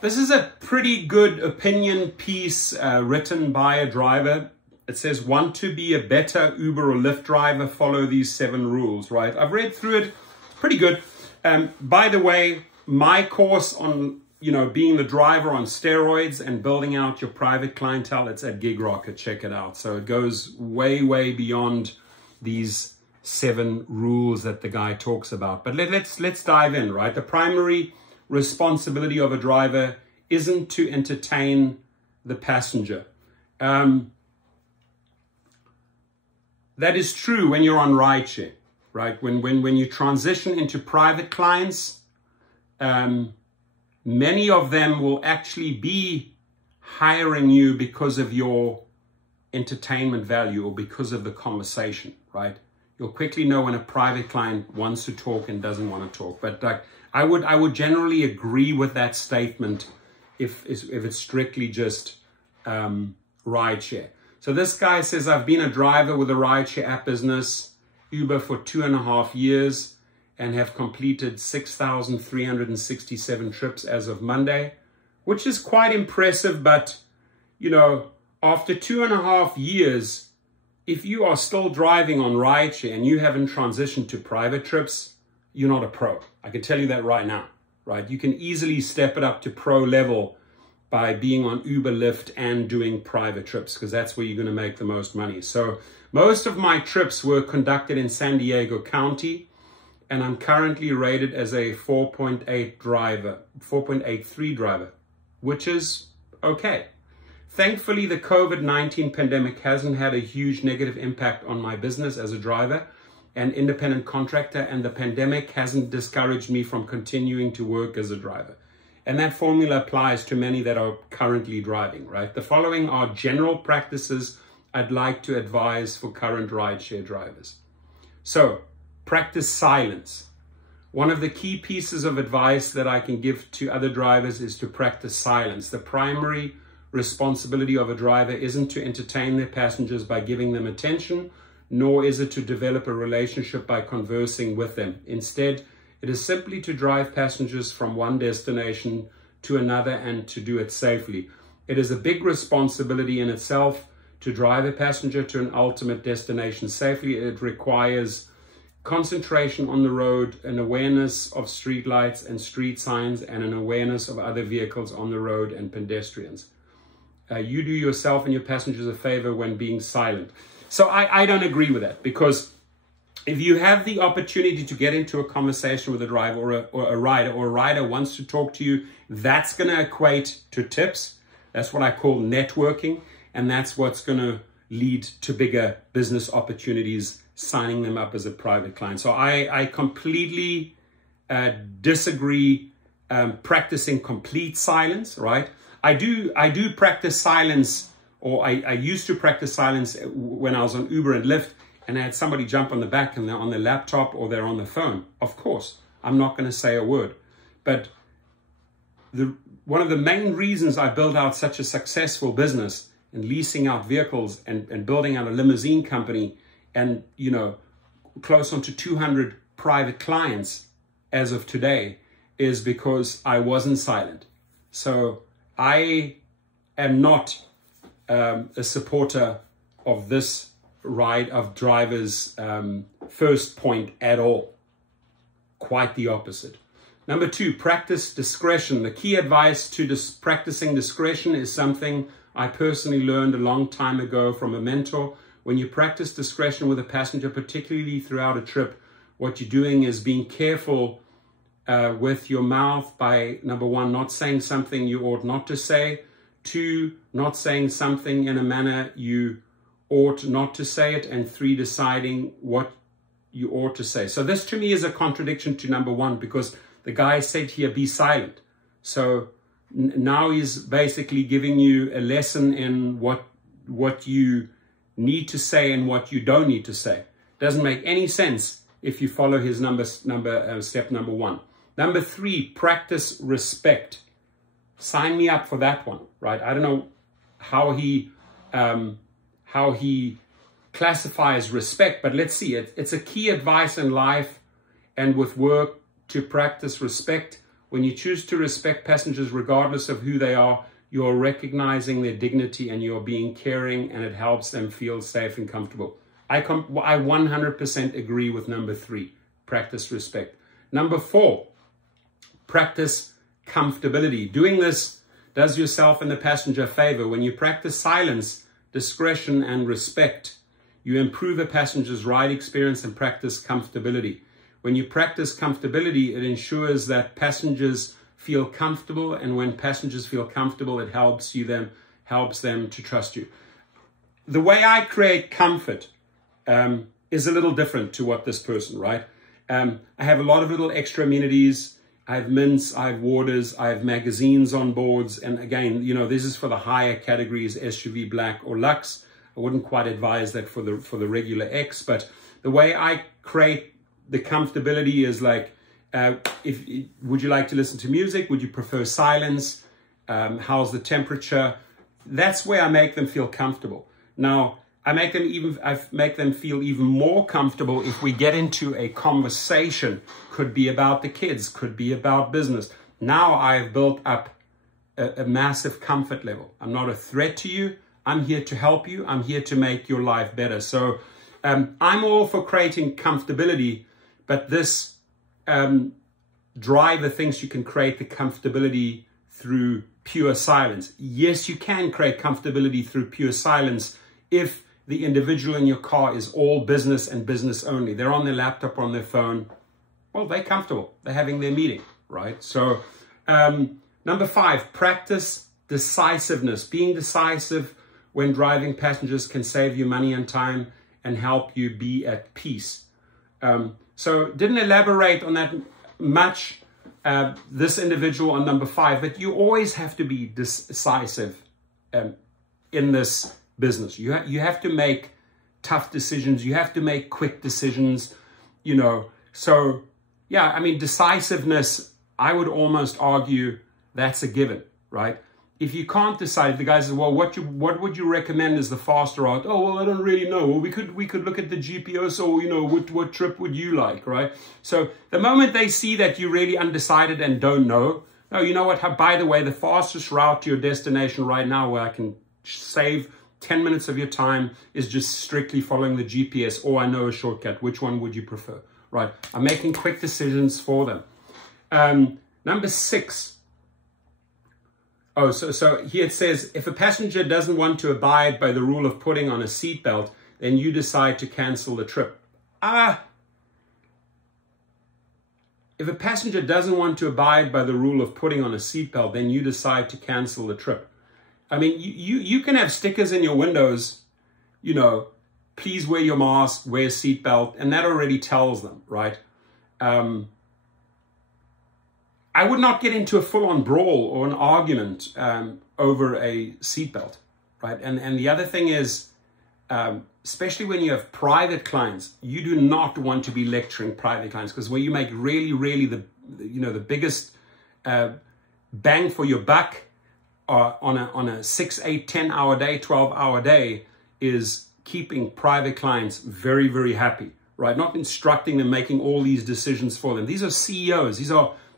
This is a pretty good opinion piece written by a driver. It says, want to be a better Uber or Lyft driver, follow these 7 rules, right? I've read through it, pretty good. By the way, my course on, being the driver on steroids and building out your private clientele, it's at Gig Rocket, check it out. So it goes way, way beyond these 7 rules that the guy talks about. But let's dive in, right? The primary responsibility of a driver isn't to entertain the passenger. That is true when you're on rideshare, right? When you transition into private clients, many of them will actually be hiring you because of your entertainment value or because of the conversation, right? You'll quickly know when a private client wants to talk and doesn't want to talk. But I would generally agree with that statement if it's strictly just rideshare. So this guy says, I've been a driver with a rideshare app business, Uber, for 2.5 years and have completed 6,367 trips as of Monday, which is quite impressive. But, after 2.5 years, if you are still driving on rideshare and you haven't transitioned to private trips, you're not a pro. I can tell you that right now, right? You can easily step it up to pro level by being on Uber, Lyft, and doing private trips, because that's where you're going to make the most money. So most of my trips were conducted in San Diego County, and I'm currently rated as a 4.83 driver, which is okay. Thankfully, the COVID-19 pandemic hasn't had a huge negative impact on my business as a driver and independent contractor, and the pandemic hasn't discouraged me from continuing to work as a driver. And that formula applies to many that are currently driving, right? The following are general practices I'd like to advise for current rideshare drivers. So, practice silence. One of the key pieces of advice that I can give to other drivers is to practice silence. The primary responsibility of a driver isn't to entertain their passengers by giving them attention, nor is it to develop a relationship by conversing with them. Instead, it is simply to drive passengers from one destination to another and to do it safely. It is a big responsibility in itself to drive a passenger to an ultimate destination safely. It requires concentration on the road, an awareness of street lights and street signs, and an awareness of other vehicles on the road and pedestrians. You do yourself and your passengers a favor when being silent. So I don't agree with that, because if you have the opportunity to get into a conversation with a driver or a rider wants to talk to you, that's going to equate to tips. That's what I call networking. And that's what's going to lead to bigger business opportunities, signing them up as a private client. So I completely disagree practicing complete silence, right? I do practice silence, or I used to practice silence when I was on Uber and Lyft, and I had somebody jump on the back and they're on their laptop or they're on the phone. Of course, I'm not going to say a word. But one of the main reasons I built out such a successful business in leasing out vehicles and building out a limousine company and, close on to 200 private clients as of today is because I wasn't silent. So I am not a supporter of this drivers' first point at all. Quite the opposite. Number 2, practice discretion. The key advice to practicing discretion is something I personally learned a long time ago from a mentor. When you practice discretion with a passenger, particularly throughout a trip, what you're doing is being careful with your mouth by, number 1, not saying something you ought not to say. 2, not saying something in a manner you ought not to say it. And 3, deciding what you ought to say. So this to me is a contradiction to number 1, because the guy said here, be silent. So now he's basically giving you a lesson in what you need to say and what you don't need to say. Doesn't make any sense if you follow his step number 1. Number 3, practice respect. Sign me up for that one, right? I don't know how he classifies respect, but let's see. It's a key advice in life and with work to practice respect. When you choose to respect passengers regardless of who they are, you're recognizing their dignity and you're being caring, and it helps them feel safe and comfortable. I 100% agree with number 3, practice respect. Number 4, practice comfortability. Doing this does yourself and the passenger a favor. When you practice silence, discretion, and respect, you improve a passenger's ride experience and practice comfortability. When you practice comfortability, it ensures that passengers feel comfortable, and when passengers feel comfortable, it helps them to trust you. The way I create comfort is a little different to what this person, right? I have a lot of little extra amenities. I have mints, I have waters, I have magazines on boards. And again, you know, this is for the higher categories, SUV, Black, or Lux. I wouldn't quite advise that for the regular X, but the way I create the comfortability is like, would you like to listen to music? Would you prefer silence? How's the temperature? That's where I make them feel comfortable. Now, I make them feel even more comfortable if we get into a conversation. Could be about the kids, could be about business. Now I've built up a massive comfort level. I'm not a threat to you. I'm here to help you. I'm here to make your life better. So I'm all for creating comfortability, but this driver thinks you can create the comfortability through pure silence. Yes, you can create comfortability through pure silence if the individual in your car is all business and business only. They're on their laptop or on their phone. Well, they're comfortable. They're having their meeting, right? So number 5, practice decisiveness. Being decisive when driving passengers can save you money and time and help you be at peace. So didn't elaborate on that much, this individual on number 5, but you always have to be decisive in this business. You have to make tough decisions. You have to make quick decisions, you know. So yeah, I mean, decisiveness, I would almost argue that's a given, right? If you can't decide, the guy says, well, what would you recommend is the faster route? Oh, well, I don't really know. Well, we could look at the GPS, or, you know, what trip would you like, right? So the moment they see that you're really undecided and don't know, oh, you know what, by the way, the fastest route to your destination right now where I can save 10 minutes of your time is just strictly following the GPS, or I know a shortcut. Which one would you prefer, right? I'm making quick decisions for them. Number 6. Oh, so here it says, if a passenger doesn't want to abide by the rule of putting on a seatbelt, then you decide to cancel the trip. If a passenger doesn't want to abide by the rule of putting on a seatbelt, then you decide to cancel the trip. I mean, you can have stickers in your windows, you know, please wear your mask, wear a seatbelt, and that already tells them, right? I would not get into a full-on brawl or an argument over a seatbelt, right? And the other thing is, especially when you have private clients, you do not want to be lecturing private clients, because where you make really the biggest bang for your buck on a 6, 8, 10-hour day, 12-hour day is keeping private clients very, very happy, right? Not instructing them, making all these decisions for them. These are CEOs.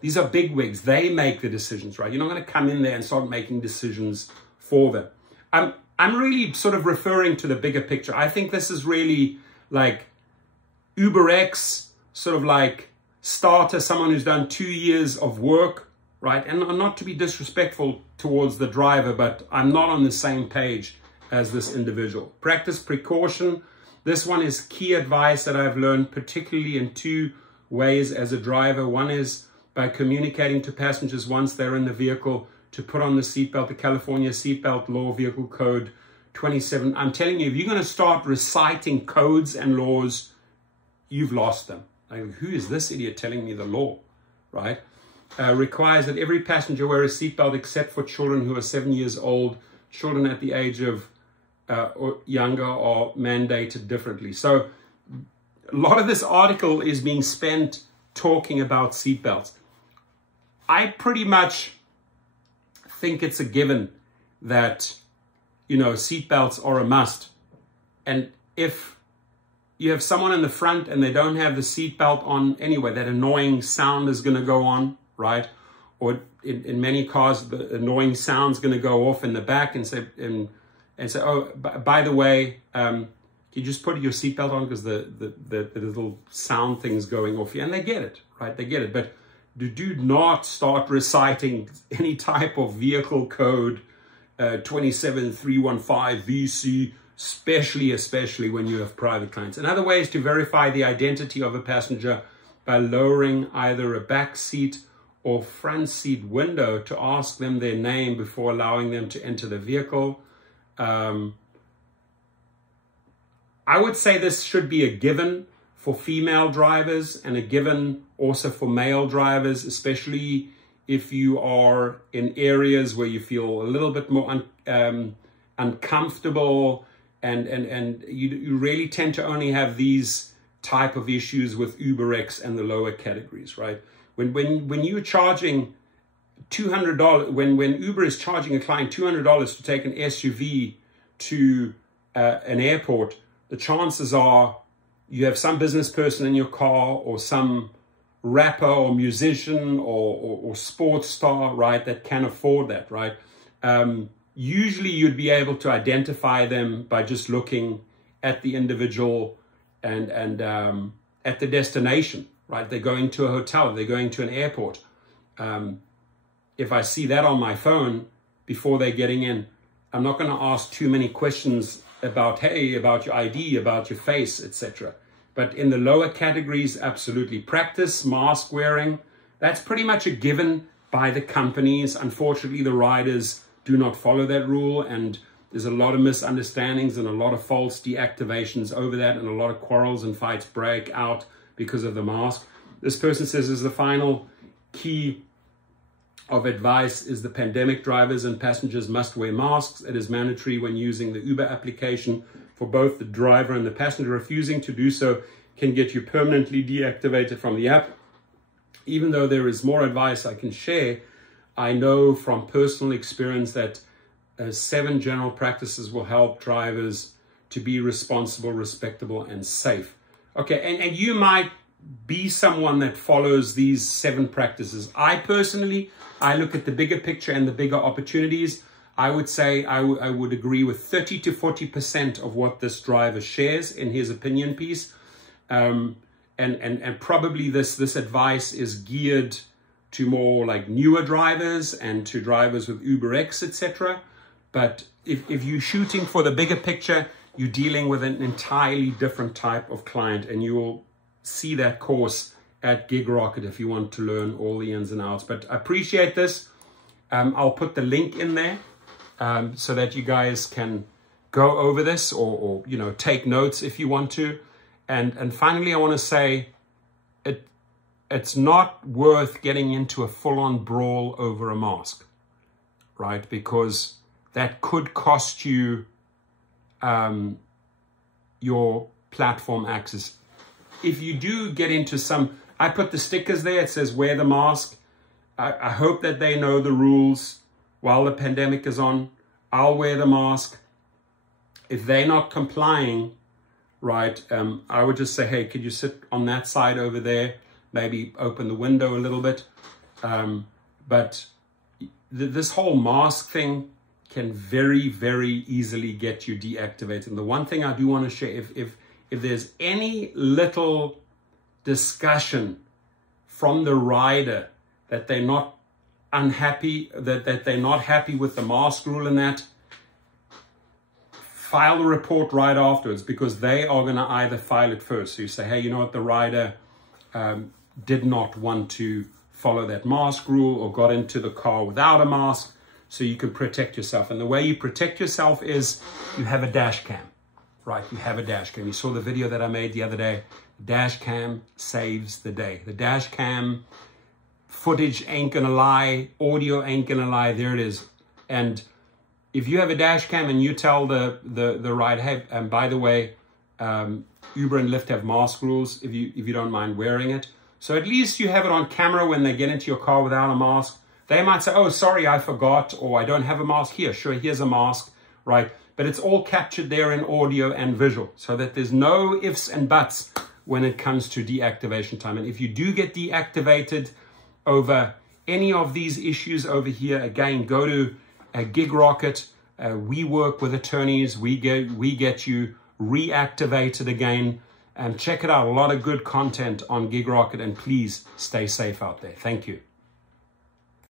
These are bigwigs. They make the decisions, right? You're not going to come in there and start making decisions for them. I'm really sort of referring to the bigger picture. I think this is really like UberX, sort of like starter, someone who's done 2 years of work, right? And not to be disrespectful towards the driver, but I'm not on the same page as this individual. Practice precaution. This one is key advice that I've learned, particularly in 2 ways as a driver. One is by communicating to passengers once they're in the vehicle to put on the seatbelt, the California Seatbelt Law, Vehicle Code 27. I'm telling you, if you're going to start reciting codes and laws, you've lost them. Like, who is this idiot telling me the law, right? Requires that every passenger wear a seatbelt except for children who are 7 years old. Children at the age of or younger are mandated differently. So a lot of this article is being spent talking about seatbelts. I pretty much think it's a given that, you know, seatbelts are a must. And if you have someone in the front and they don't have the seatbelt on anyway, that annoying sound is going to go on, right? or in many cars, the annoying sound's going to go off in the back and say, oh, by the way, you just put your seatbelt on because the little sound thing's going off here, and they get it, right? They get it. But do not start reciting any type of vehicle code, 27315 VC, especially when you have private clients. Another way is to verify the identity of a passenger by lowering either a back seat or front seat window to ask them their name before allowing them to enter the vehicle. I would say this should be a given for female drivers and a given also for male drivers, especially if you are in areas where you feel a little bit more uncomfortable and you really tend to only have these type of issues with UberX and the lower categories, right? When you're charging $200, when Uber is charging a client $200 to take an SUV to an airport, the chances are you have some business person in your car or some rapper or musician or sports star, right, that can afford that, right? Usually you'd be able to identify them by just looking at the individual and at the destination, right? They're going to a hotel, they're going to an airport. If I see that on my phone before they're getting in, I'm not going to ask too many questions about, hey, about your ID, about your face, etc. But in the lower categories, absolutely. Practice mask wearing. That's pretty much a given by the companies. Unfortunately, the riders do not follow that rule, and there's a lot of misunderstandings and a lot of false deactivations over that, and a lot of quarrels and fights break out because of the mask. This person says, is the final key of advice is the pandemic drivers and passengers must wear masks. It is mandatory when using the Uber application for both the driver and the passenger. Refusing to do so can get you permanently deactivated from the app. Even though there is more advice I can share, I know from personal experience that 7 general practices will help drivers to be responsible, respectable, and safe. Okay, and you might be someone that follows these 7 practices. I personally, I look at the bigger picture and the bigger opportunities. I would say I would agree with 30 to 40% of what this driver shares in his opinion piece. And probably this advice is geared to more like newer drivers and to drivers with UberX, etc. But if you're shooting for the bigger picture, you're dealing with an entirely different type of client, and you will see that course at Gig Rocket if you want to learn all the ins and outs. But I appreciate this. I'll put the link in there so that you guys can go over this or you know, take notes if you want to. And finally, I want to say it's not worth getting into a full-on brawl over a mask, right? Because that could cost you your platform access. If you do get into some, I put the stickers there, it says wear the mask. I hope that they know the rules while the pandemic is on. I'll wear the mask. If they're not complying, right, I would just say, hey, could you sit on that side over there? Maybe open the window a little bit. But this whole mask thing can very, very easily get you deactivated. And the one thing I do want to share, if there's any little discussion from the rider that they're not unhappy, that they're not happy with the mask rule and that, file the report right afterwards, because they are going to either file it first. So you say, hey, you know what, the rider did not want to follow that mask rule or got into the car without a mask, so you can protect yourself. And the way you protect yourself is you have a dash cam, right? You have a dash cam. You saw the video that I made the other day. Dash cam saves the day. The dash cam footage ain't gonna lie, audio ain't gonna lie, there it is. And if you have a dash cam and you tell the ride, hey, and by the way, Uber and Lyft have mask rules if you don't mind wearing it. So at least you have it on camera when they get into your car without a mask. They might say, oh, sorry, I forgot, or I don't have a mask here. Sure, here's a mask, right? But it's all captured there in audio and visual, so that there's no ifs and buts when it comes to deactivation time. And if you do get deactivated over any of these issues over here, again, go to GigRocket. We work with attorneys. We get you reactivated again. Check it out. A lot of good content on GigRocket, and please stay safe out there. Thank you.